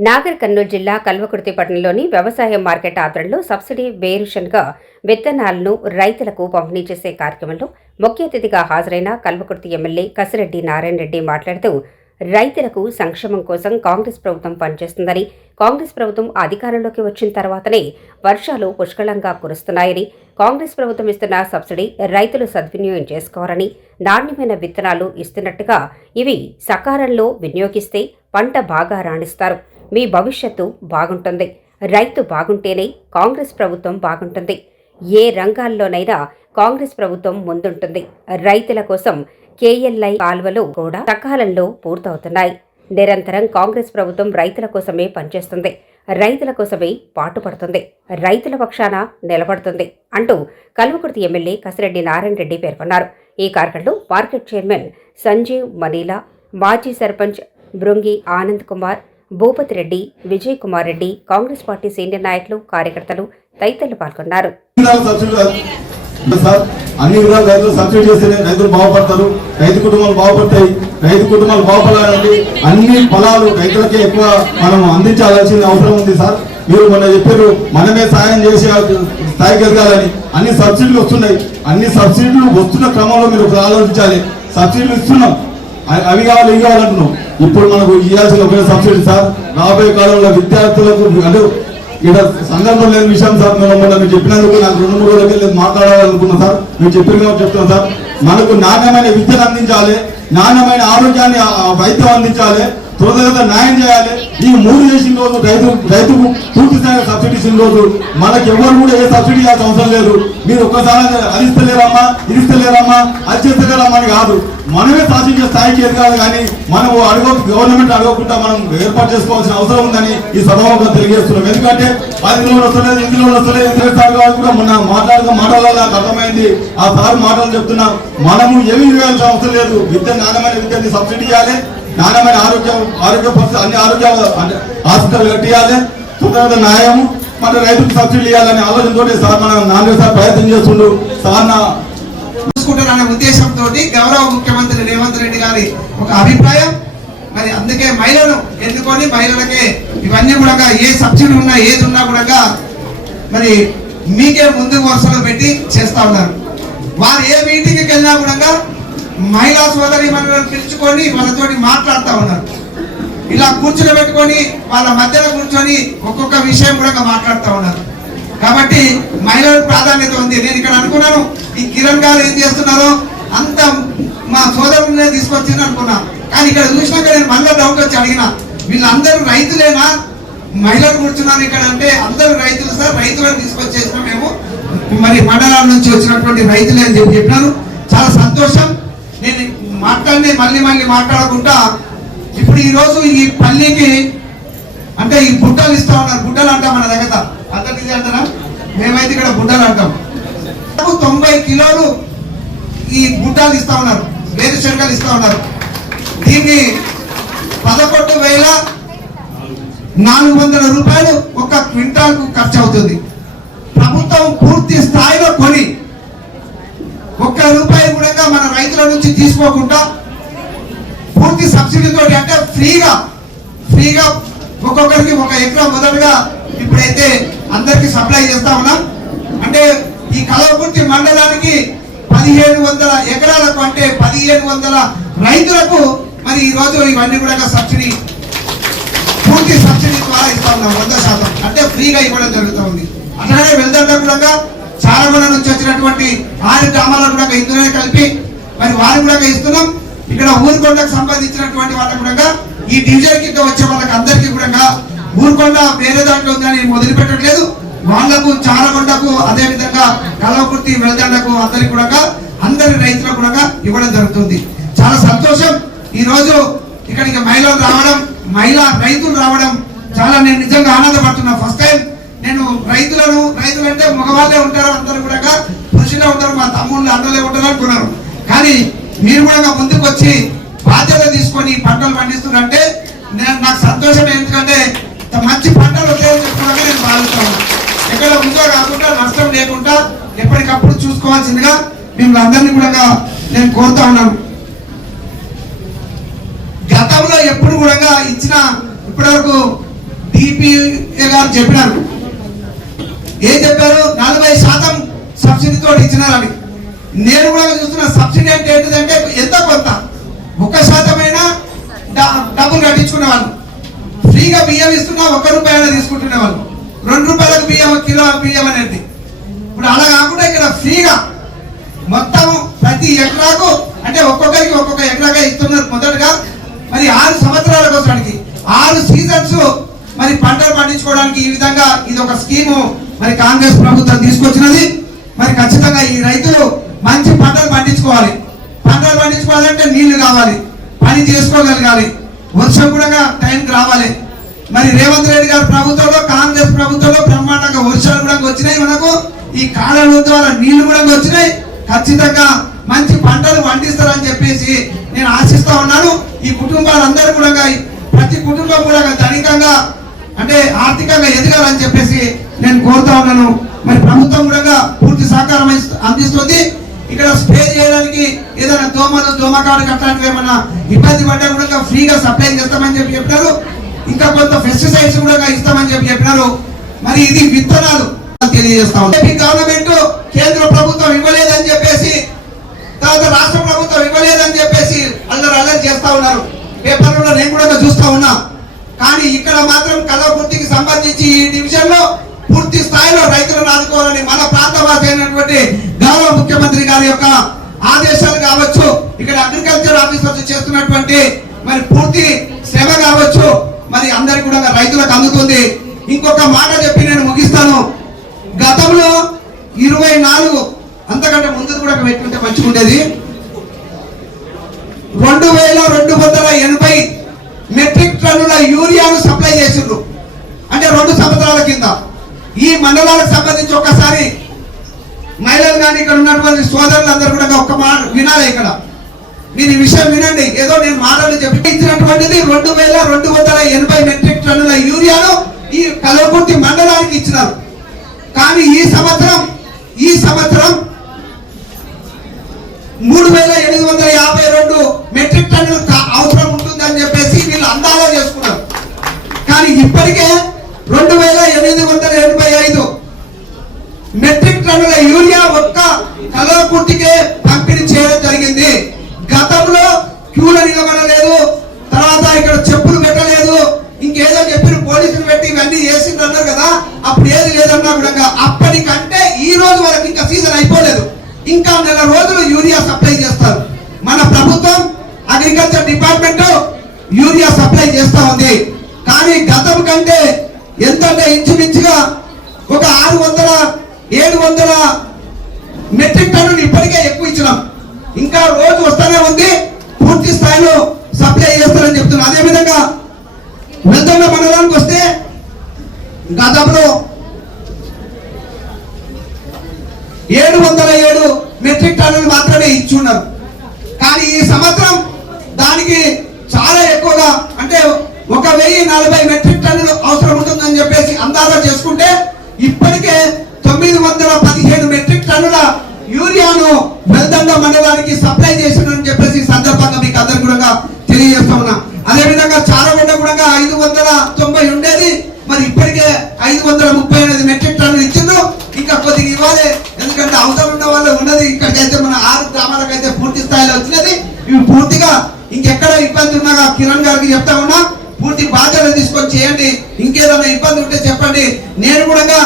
నాగర్ కర్నూలు జిల్లా కల్వకుర్తి పట్టణంలోని వ్యవసాయ మార్కెట్ ఆధ్వర్యంలో సబ్సిడీ వేరుశనగ విత్తనాలను రైతులకు పంపిణీ చేసే కార్యక్రమంలో ముఖ్య అతిథిగా హాజరైన కల్వకుర్తి ఎమ్మెల్యే కసిరెడ్డి నారాయణ రెడ్డి మాట్లాడుతూ రైతులకు సంక్షేమం కోసం కాంగ్రెస్ ప్రభుత్వం పనిచేస్తుందని కాంగ్రెస్ ప్రభుత్వం అధికారంలోకి వచ్చిన తర్వాతనే వర్షాలు పుష్కలంగా కురుస్తున్నాయని కాంగ్రెస్ ప్రభుత్వం ఇస్తున్న సబ్సిడీ రైతులు సద్వినియోగం చేసుకోవాలని నాణ్యమైన విత్తనాలు ఇస్తున్నట్టుగా ఇవి సకాలంలో వినియోగిస్తే పంట బాగా రాణిస్తారు. మీ భవిష్యత్తు బాగుంటుంది. రైతు బాగుంటేనే కాంగ్రెస్ ప్రభుత్వం బాగుంటుంది. ఏ రంగాల్లోనైనా కాంగ్రెస్ ప్రభుత్వం ముందుంటుంది. రైతుల కోసం కేఎల్ఐ కాల్వలు కూడా సకాలంలో పూర్తవుతున్నాయి. నిరంతరం కాంగ్రెస్ ప్రభుత్వం రైతుల కోసమే పనిచేస్తుంది. రైతుల కోసమే పాటుపడుతుంది. రైతుల పక్షాన నిలబడుతుంది అంటూ కల్వకుర్తి ఎమ్మెల్యే కసిరెడ్డి నారాయణ రెడ్డి పేర్కొన్నారు. ఈ కార్యక్రమంలో మార్కెట్ చైర్మన్ సంజీవ్ మనీలా మాజీ సర్పంచ్ బృంగి ఆనంద్ కుమార్ భూపతి రెడ్డి విజయ్ కుమార్ రెడ్డి కాంగ్రెస్ పార్టీ సీనియర్ నాయకులు కార్యకర్తలు తదితరులు పాల్గొన్నారు. సబ్సిడీ సార్ అన్ని విధాలు రైతులు సబ్సిడీ చేస్తేనే రైతులు బాగుపడతారు. రైతు కుటుంబాలు బాగుపడతాయి. రైతు కుటుంబాలు బాగుపడాలంటే అన్ని ఫలాలు రైతులకే ఎక్కువ మనం అందించాల్సిన అవసరం ఉంది సార్. మీరు మొన్న చెప్పారు మనమే సాయం చేసే స్థాయికి ఎదగాలని అన్ని సబ్సిడీలు వస్తున్నాయి. అన్ని సబ్సిడీలు వస్తున్న క్రమంలో మీరు ఆలోచించాలి. సబ్సిడీలు ఇస్తున్నాం. అవి కావాలి ఇవి కావాలంటున్నాం. ఇప్పుడు మనకు ఇవ్వాల్సిన ఒక సబ్సిడీ సార్. రాబోయే కాలంలో విద్యార్థులకు అంటే ఇక్కడ సందర్భం లేని విషయం సార్ మేము మొన్న మీరు చెప్పినందుకు నాకు రెండు మూడు రోజులకి లేదు సార్. మీరు చెప్పిన కాబట్టి చెప్తాను సార్. మనకు నాణ్యమైన విద్యను అందించాలి. నాణ్యమైన ఆరోగ్యాన్ని వైద్యం అందించాలి. తొందరగా న్యాయం చేయాలి. ఈ మూడు చేసిన రోజు రైతు రైతుకు పూర్తి స్థాయి సబ్సిడీ ఇచ్చిన రోజు మనకి ఎవరు కూడా ఏ సబ్సిడీ ఇవ్వాల్సిన అవసరం లేదు. మీరు ఒక్కసారి అది ఇస్తలేరమ్మా ఇది ఇస్తలేరమ్మా అది చేస్తలేరమ్మా అని కాదు. మనమే శాసించే స్థాయికి ఎదగాలి కానీ మనం అడగ గవర్నమెంట్ అడగకుండా మనం ఏర్పాటు చేసుకోవాల్సిన అవసరం ఉందని ఈ సభాముఖం తెలియజేస్తున్నాం. ఎందుకంటే పది రోజులు వస్తలేదు ఇందులో వస్తలేదు ఇందులో సార్ గారు కూడా మొన్న మాట్లాడుతూ మాటలలో నాకు అర్థమైంది. ఆ సార్ మాటలు చెప్తున్నా మనము ఏమి ఇవ్వాల్సిన అవసరం లేదు. విద్య నాణ్యమైన విద్యని సబ్సిడీ ఇవ్వాలి. నాణ్యమైన ఆరోగ్యం ఆరోగ్య పరిస్థితి అన్ని ఆరోగ్యాలు హాస్పిటల్ కట్టియాలి తర్వాత న్యాయం. మన రైతుకు సబ్సిడీ ఇవ్వాలనే ఆలోచనతో సార్ మన నాలుగు సార్ ప్రయత్నం చేస్తుండ్రు సార్ నా చూసుకుంటారనే ఉద్దేశంతో గౌరవ ముఖ్యమంత్రి రేవంత్ రెడ్డి గారి ఒక అభిప్రాయం. మరి అందుకే మహిళలు ఎన్నుకొని మహిళలకే ఇవన్నీ కూడా ఏ సబ్సిడీ ఉన్నా ఏది ఉన్నా కూడా మరి మీకే ముందు వరుసలో పెట్టి చేస్తా ఉన్నారు. వారు ఏ మీటింగ్కి వెళ్ళినా కూడా మహిళా సోదరి మనలను పిలుచుకొని వాళ్ళతోటి మాట్లాడుతూ ఉన్నారు. ఇలా కూర్చుని పెట్టుకొని వాళ్ళ మధ్యలో కూర్చొని ఒక్కొక్క విషయం కూడా మాట్లాడుతూ ఉన్నారు. కాబట్టి మహిళలకు ప్రాధాన్యత ఉంది. నేను ఇక్కడ అనుకున్నాను ఈ కిరణ్ గారు ఏం చేస్తున్నారో అంత మా సోదరులనే తీసుకొచ్చింది అనుకున్నా. కానీ ఇక్కడ చూసినాక నేను మళ్ళీ డౌట్ వచ్చి అడిగిన వీళ్ళందరూ రైతులేనా? మహిళలు కూర్చున్నారు ఇక్కడ అంటే అందరూ రైతులు సార్ రైతులను తీసుకొచ్చేసిన మేము. మరి మండలాల నుంచి వచ్చినటువంటి రైతులే అని చెప్పి చెప్పినాను చాలా సంతోషం. నేను మాట్లాడి మళ్ళీ మళ్ళీ మాట్లాడకుండా ఇప్పుడు ఈరోజు ఈ పల్లికి అంటే ఈ బుట్టలు ఇస్తా ఉన్నారు. బుట్టలు అంటాం మన దగ్గర. అంత ఇది అంటారా? మేమైతే ఇక్కడ బుట్టలు అంటాం. తొంభై కిలోలు ఈ బుట్టాలు ఇస్తా ఉన్నారు. వేరుశనగలు ఇస్తా ఉన్నారు. దీన్ని పదకొండు వేల నాలుగు వందల రూపాయలు ఒక క్వింటాల్కు ఖర్చు అవుతుంది. ప్రభుత్వం పూర్తి స్థాయిలో కొని ఒక్క రూపాయి కూడా మన రైతుల నుంచి తీసుకోకుండా పూర్తి సబ్సిడీతో అంటే ఫ్రీగా ఫ్రీగా ఒక్కొక్కరికి ఒక ఎకరా మొదలుగా ఇప్పుడైతే అందరికి సప్లై చేస్తా ఉన్నాం. అంటే ఈ కలవకుర్తి మండలానికి పదిహేడు వందల ఎకరాలకు అంటే పదిహేడు వందల రైతులకు మరి ఈ రోజు ఇవన్నీ కూడా సబ్సిడీ పూర్తి సబ్సిడీ ద్వారా ఇస్తా ఉన్నాం వంద శాతం. అంటే ఫ్రీగా ఇవ్వడం జరుగుతుంది అట్లానే వెళ్దాం కూడా చారగొండ నుంచి వచ్చినటువంటి ఆరు గ్రామాలకు కూడా ఇందులోనే కలిపి మరి వారికి కూడా ఇస్తున్నాం. ఇక్కడ ఊరుకొండకు సంబంధించినటువంటి వాళ్ళకు కూడా ఈ డివిజన్ కింద వచ్చే వాళ్ళకి అందరికీ కూడా ఊరుకొండ వేరే దాంట్లో ఉందని నేను వదిలిపెట్టట్లేదు వాళ్ళకు చారగొండకు అదే విధంగా కలవకుర్తి వెళ్దండకు అందరికి కూడా అందరి రైతులకు కూడా ఇవ్వడం జరుగుతుంది. చాలా సంతోషం. ఈ రోజు ఇక్కడికి మహిళలు రావడం మహిళా రైతులు రావడం చాలా నేను నిజంగా ఆనందపడుతున్నా. ఫస్ట్ టైం నేను రైతులను రైతులు అంటే మగవాళ్ళే ఉంటారు అందరూ కూడా పురుషులే ఉంటారు మా తమ్ముళ్ళు అన్నలే ఉంటారు అనుకున్నారు. కానీ మీరు కూడా ముందుకు వచ్చి బాధ్యత తీసుకొని పంటలు పండిస్తున్నారంటే నేను నాకు సంతోషం ఎందుకంటే మంచి పంటలు వస్తాయని చెప్పుకోవడానికి నేను భావిస్తాను ఎక్కడ ఉందో కాకుండా నష్టం లేకుండా ఎప్పటికప్పుడు చూసుకోవాల్సిందిగా మిమ్మల్ని అందరినీ కూడా నేను కోరుతా ఉన్నాను. గతంలో ఎప్పుడు కూడా ఇచ్చిన ఇప్పటివరకు డిపిఏ గారు చెప్పినారు. ఏం చెప్పారు? నలభై శాతం సబ్సిడీతో ఇచ్చినారని. నేను కూడా చూస్తున్న సబ్సిడీ అంటే ఏంటిదంటే ఎంత కొంత? ఒక్క శాతమైనా డ- డబ్బులు కట్టించుకునే వాళ్ళు ఫ్రీగా బియ్యం ఇస్తున్నా ఒక్క రూపాయలు తీసుకుంటునే వాళ్ళు రెండు రూపాయలకు బియ్యం కిలో బియ్యం అనేది. ఇప్పుడు అలా కాకుండా ఇక్కడ ఫ్రీగా మొత్తం ప్రతి ఎకరాకు అంటే ఒక్కొక్కరికి ఒక్కొక్క ఎకరాగా ఇస్తున్నారు మొదటగా. మరి ఆరు సంవత్సరాల కోసానికి ఆరు సీజన్స్ మరి పంటలు పండించుకోవడానికి ఈ విధంగా ఇది ఒక స్కీము. మరి కాంగ్రెస్ ప్రభుత్వం తీసుకొచ్చినది మరి ఖచ్చితంగా ఈ రైతులు మంచి పంటలు పండించుకోవాలి. పంటలు పండించుకోవాలంటే నీళ్ళు కావాలి పని చేసుకోగలగాలి. వర్షం కూడా టైంకి రావాలి. మరి రేవంత్ రెడ్డి గారి ప్రభుత్వంలో కాంగ్రెస్ ప్రభుత్వంలో బ్రహ్మాండంగా వర్షాలు కూడా వచ్చినాయి మనకు. ఈ కాలువల ద్వారా నీళ్ళు కూడా వచ్చినాయి. ఖచ్చితంగా మంచి పంటలు పండిస్తారని చెప్పేసి నేను ఆశిస్తా ఉన్నాను. ఈ కుటుంబాలందరూ కూడా ప్రతి కుటుంబం కూడా ధనికంగా అంటే ఆర్థికంగా ఎదగాలని చెప్పేసి నేను కోరుతా ఉన్నాను. మరి ప్రభుత్వం కూడా పూర్తి సహకారం అందిస్తుంది. ఇక్కడ స్ప్రే చేయడానికి ఏదైనా దోమలు దోమకాడు అట్లాంటివి ఏమైనా ఇబ్బంది పడ్డా కూడా ఫ్రీగా సప్లై చేస్తామని చెప్పి చెప్పినారు. ఇంకా కొంత పెస్టిసైడ్స్ కూడా ఇస్తామని చెప్పి చెప్పినారు. మరి ఇది విత్తనాలు తెలియజేస్తా ఉంది గవర్నమెంట్ కేంద్ర ప్రభుత్వం ఇవ్వలేదని చెప్పేసి తర్వాత రాష్ట్ర ప్రభుత్వం ఇవ్వలేదని చెప్పేసి అల్లరి అల్లరి చేస్తా ఉన్నారు. పేపర్లలో నేను కూడా చూస్తా ఉన్నా. కానీ ఇక్కడ మాత్రం కలవకుర్తికి సంబంధించి ఈ డివిజన్లో పూర్తి స్థాయిలో రైతులను ఆదుకోవాలని మన ప్రాంతవాసి అయినటువంటి గౌరవ ముఖ్యమంత్రి గారి యొక్క ఆదేశాలు కావచ్చు ఇక్కడ అగ్రికల్చర్ ఆఫీసర్స్ చేస్తున్నటువంటి మరి పూర్తి శ్రమ కావచ్చు మరి అందరికి కూడా రైతులకు అందుతుంది. ఇంకొక మాట చెప్పి నేను ముగిస్తాను. గతంలో ఇరవై నాలుగు అంతకంటే ముందు కూడా పెట్టుకుంటే మంచిగా ఉండేది. రెండు వేల రెండు వందల ఎనభై మెట్రిక్ టన్నుల యూరియాను సప్లై చేసిండ్రు. అంటే రెండు సంవత్సరాల కింద. ఈ మండలాలకు సంబంధించి ఒకసారి మహిళలు కానీ ఇక్కడ ఉన్నటువంటి సోదరులు అందరూ కూడా ఒక మాట వినాలి ఇక్కడ. మీరు ఈ విషయం వినండి. ఏదో నేను మాటలు చెప్పి ఇచ్చినటువంటిది రెండు వేల రెండు వందల ఎనభై మెట్రిక్ టన్నుల యూరియాను ఈ కలవకుర్తి మండలానికి ఇచ్చినారు. కానీ ఈ సంవత్సరం ఈ సంవత్సరం మూడు వేల ఎనిమిది వందల యాభై రెండు మెట్రిక్ టన్నులు అవసరం ఉంటుందని చెప్పేసి వీళ్ళు అందాలో చేసుకున్నారు. కానీ ఇప్పటికే రెండు వేల ఎనిమిది వందల ఎనభై ఐదు మెట్రిక్ టన్నుల యూరియా ఒక్క కలవకుర్తికే పంపిణీ చేయడం జరిగింది. గతంలో క్యూల నిలబడలేదు. తర్వాత ఇక్కడ చెప్పులు పెట్టలేదు. ఇంకేదో చెప్పిన పోలీసులు పెట్టి ఇవన్నీ చేసిండ్రు అన్నారు కదా అప్పుడు ఏది లేదన్నా కూడా అప్పటికంటే ఈ రోజు వరకు ఇంకా సీజన్ అయిపోలేదు. ఇంకా నెల రోజులు యూరియా సప్లై చేస్తారు. మన ప్రభుత్వం అగ్రికల్చర్ డిపార్ట్మెంట్ యూరియా సప్లై చేస్తా ఉంది. కానీ గతం కంటే ఎంత ఇంచుమించుగా ఒక ఆరు వందల ఏడు వందల మెట్రిక్ టన్నులు ఇప్పటికే ఎక్కువ ఇచ్చినాం. ఇంకా రోజు వస్తూనే ఉంది. పూర్తి స్థాయిలో సప్లై చేస్తారని చెప్తున్నా. అదే విధంగా వెళ్తున్న మండలానికి వస్తే గతంలో ఏడు వందల ఏడు మెట్రిక్ టన్నులు మాత్రమే ఇచ్చున్నారు కానీ ఈ సంవత్సరం దానికి చాలా ఎక్కువగా అంటే ఒక వెయ్యి నలభై మెట్రిక్ టన్నులు అవసరం ఉంటుందని చెప్పేసి అందాజా చేసుకుంటే ఇప్పటికే తొమ్మిది వందల పదిహేడు మెట్రిక్ టన్నుల యూరియాను వెల్దండ మండలానికి సప్లై చేసిందని చెప్పేసి సందర్భంగా మీకు అందరు కూడా తెలియజేస్తా ఉన్నా. అదే విధంగా చాలా కూడా ఐదు వందల తొంభై ఉండేది. మరి ఇప్పటికే ఐదు వందల ముప్పై ఎనిమిది మెట్రిక్ టన్నులు ఇచ్చిండ్రు. ఇంకా కొద్దిగా ఇవ్వాలి. ఎందుకంటే అవసరం ఉన్న వాళ్ళు ఉన్నది. ఇక్కడికైతే మన ఆరు గ్రామాలకు అయితే పూర్తి స్థాయిలో వచ్చినది. ఇవి పూర్తిగా ఇంకెక్కడ ఇబ్బంది ఉన్నాగా కిరణ్ గారికి చెప్తా ఉన్నా. పూర్తి బాధ్యత తీసుకొని చేయండి. ఇంకేదైనా ఇబ్బంది ఉంటే చెప్పండి. నేను కూడా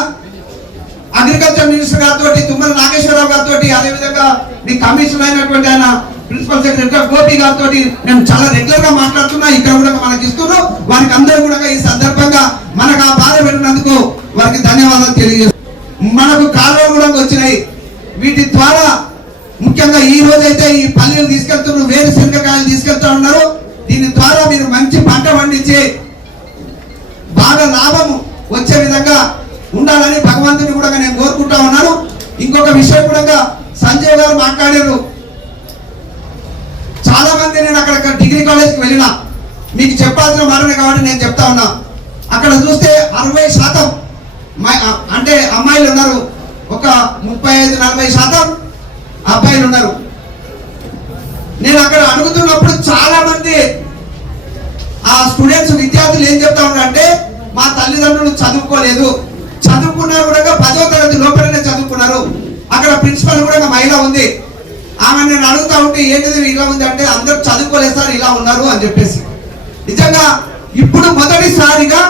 అగ్రికల్చర్ మినిస్టర్ గారితో తుమ్మల నాగేశ్వరరావు గారితో అదేవిధంగా మీ కమిషనర్ అయినటువంటి ఆయన ప్రిన్సిపల్ సెక్రటరీ గోపి గారితో నేను చాలా రెగ్యులర్గా మాట్లాడుతున్నా ఇక్కడ కూడా మనకి ఇస్తున్నారు వారికి అందరూ కూడా ఈ సందర్భంగా మనకు ఆ బాధ పెట్టినందుకు వారికి ధన్యవాదాలు తెలియజేస్తున్నాం. మనకు కాలువలు కూడా వచ్చినాయి. వీటి ద్వారా ముఖ్యంగా ఈ రోజైతే ఈ పల్లెలు తీసుకెళ్తున్నారు వేరు శనగకాయలు తీసుకెళ్తా ఉన్నారు. దీని ద్వారా మీరు మంచి పంట పండించి బాగా లాభం వచ్చే విధంగా ఉండాలని భగవంతుని కూడా నేను కోరుకుంటా ఉన్నాను. ఇంకొక విషయం కూడా సంజయ్ గారు మాట్లాడారు. చాలా మంది నేను అక్కడ డిగ్రీ కాలేజ్కి వెళ్ళిన. మీకు చెప్పాల్సిన మాటనే కాబట్టి నేను చెప్తా ఉన్నా. అక్కడ చూస్తే అరవై శాతం మా- అంటే అమ్మాయిలు ఉన్నారు. ఒక ముప్పై ఐదు నలభై శాతం అబ్బాయిలు ఉన్నారు. నేను అక్కడ అడుగుతున్నప్పుడు చాలా మంది ఆ స్టూడెంట్స్ విద్యార్థులు ఏం చెప్తా ఉన్నారంటే మా తల్లిదండ్రులు చదువుకోలేదు. ప్రిన్సిపల్ కూడా మహిళ ఉంది. ఆమె నేను అడుగుతా ఉంటే ఏంటిది ఇలా ఉంది అంటే అందరూ చదువుకోలేదు సార్ ఇలా ఉన్నారు అని చెప్పేసి. నిజంగా ఇప్పుడు మొదటిసారిగా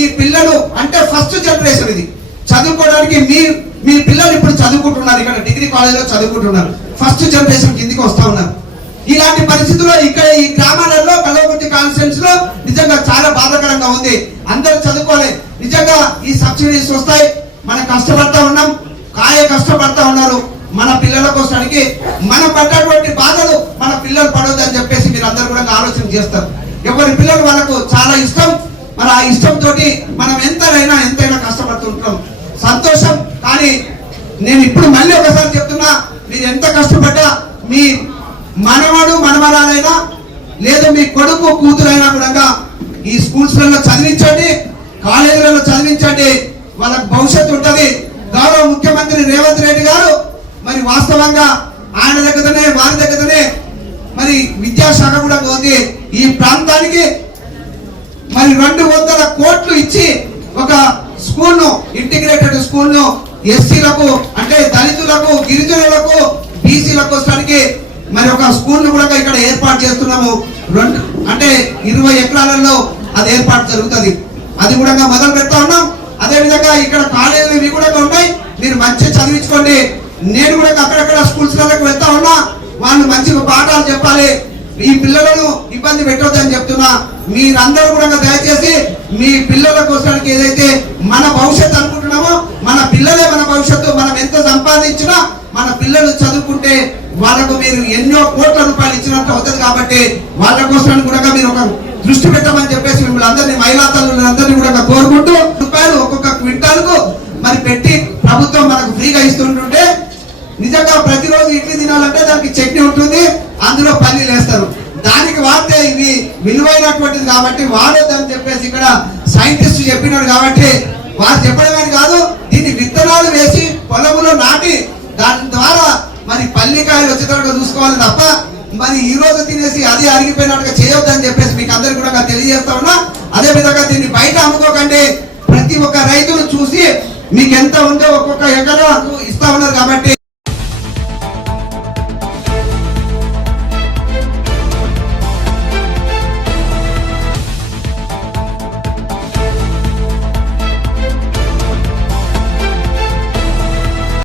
ఈ పిల్లలు అంటే ఫస్ట్ జనరేషన్ ఇది. చదువుకోవడానికి మీ మీ పిల్లలు ఇప్పుడు చదువుకుంటున్నారు ఇక్కడ డిగ్రీ కాలేజీలో చదువుకుంటున్నారు. ఫస్ట్ జనరేషన్ కిందికి వస్తూ ఉన్నారు. ఇలాంటి పరిస్థితుల్లో ఇక్కడ ఈ గ్రామాలలో కలవకుర్తి కాన్స్టిట్యూన్స్లో నిజంగా చాలా బాధాకరంగా ఉంది. అందరూ చదువుకోలే నిజంగా ఈ సబ్సిడీస్ వస్తాయి. మనం కష్టపడతా ఉన్నాం. కాయ కష్టపడతా ఉన్నారు. మన పిల్లల కోసానికి మనం పడ్డటువంటి బాధలు మన పిల్లలు పడొద్దు అని చెప్పేసి మీరు అందరు కూడా ఆలోచన చేస్తారు. ఎవరి పిల్లలు వాళ్ళకు చాలా ఇష్టం. మరి ఆ ఇష్టంతో మనం ఎంతైనా ఎంతైనా కష్టపడుతుంటాం. సంతోషం. కానీ నేను ఇప్పుడు మళ్ళీ ఒకసారి చెప్తున్నా మీరు ఎంత కష్టపడ్డా మీ మనవడు మనమరాలైనా లేదు మీ కొడుకు కూతురైనా కూడా ఈ స్కూల్స్లలో చదివించండి కాలేజీలలో చదివించండి. వాళ్ళకి భవిష్యత్తు ఉంటుంది. గౌరవ ముఖ్యమంత్రి రేవంత్ రెడ్డి గారు మరి వాస్తవంగా ఆయన దగ్గరనే వారి దగ్గరనే మరి విద్యాశాఖ కూడా ఉంది. ఈ ప్రాంతానికి మరి రెండు వందల కోట్లు ఇచ్చి ఒక స్కూల్ను ఇంటిగ్రేటెడ్ స్కూల్ను ఎస్సీలకు అంటే దళితులకు గిరిజనులకు బీసీలకు వస్తానికి మరి ఒక స్కూల్ను కూడా ఇక్కడ ఏర్పాటు చేస్తున్నాము. రెండు అంటే ఇరవై ఎకరాలలో అది ఏర్పాటు జరుగుతుంది. అది కూడా మొదలు పెడతా ఉన్నాం. అదే విధంగా ఇక్కడ కాలేజీలు ఇవి కూడా ఉన్నాయి మీరు మంచిగా చదివించుకోండి. నేను కూడా అక్కడక్కడ స్కూల్స్లకు వెళ్తా ఉన్నా. వాళ్ళు మంచి పాఠాలు చెప్పాలి. ఈ పిల్లలను ఇబ్బంది పెట్టొద్దని చెప్తున్నా. మీరందరూ కూడా దయచేసి మీ పిల్లల కోసానికి ఏదైతే మన భవిష్యత్తు అనుకుంటున్నామో మన పిల్లలే మన భవిష్యత్తు మనం ఎంత సంపాదించినా మన పిల్లలు చదువుకుంటే వాళ్ళకు మీరు ఎన్నో కోట్ల రూపాయలు ఇచ్చినట్టు అవుతుంది కాబట్టి వాళ్ళ కోసం కూడా మీరు ఒక దృష్టి పెట్టమని చెప్పేసి మిమ్మల్ని అందరినీ మహిళా తల్లులందరినీ కూడా కోరుకుంటూ రూపాయలు ఒక్కొక్క క్వింటాల్కు మరి పెట్టి ప్రభుత్వం మనకు ఫ్రీగా ఇస్తుంటుంటే నిజంగా ప్రతిరోజు ఇడ్లీ తినాలంటే దానికి చట్నీ ఉంటుంది అందులో పల్లీలు వేస్తారు. దానికి వాడితే ఇవి విలువైనటువంటిది కాబట్టి వాడొద్దని చెప్పేసి ఇక్కడ సైంటిస్ట్ చెప్పినాడు కాబట్టి వారు చెప్పడమే కాదు దీన్ని విత్తనాలు వేసి పొలములో నాటి దాని ద్వారా మరి పల్లికాయలు వచ్చేటట్టుగా చూసుకోవాలి తప్ప మరి ఈ రోజు తినేసి అది అరిగిపోయినట్టుగా చేయొద్దని చెప్పేసి మీకు అందరికి కూడా తెలియజేస్తా ఉన్నా. అదే విధంగా దీన్ని బయట అమ్ముకోకండి. ప్రతి ఒక్క రైతును చూసి మీకు ఎంత ఉందో ఒక్కొక్క ఎకరా ఇస్తా ఉన్నారు కాబట్టి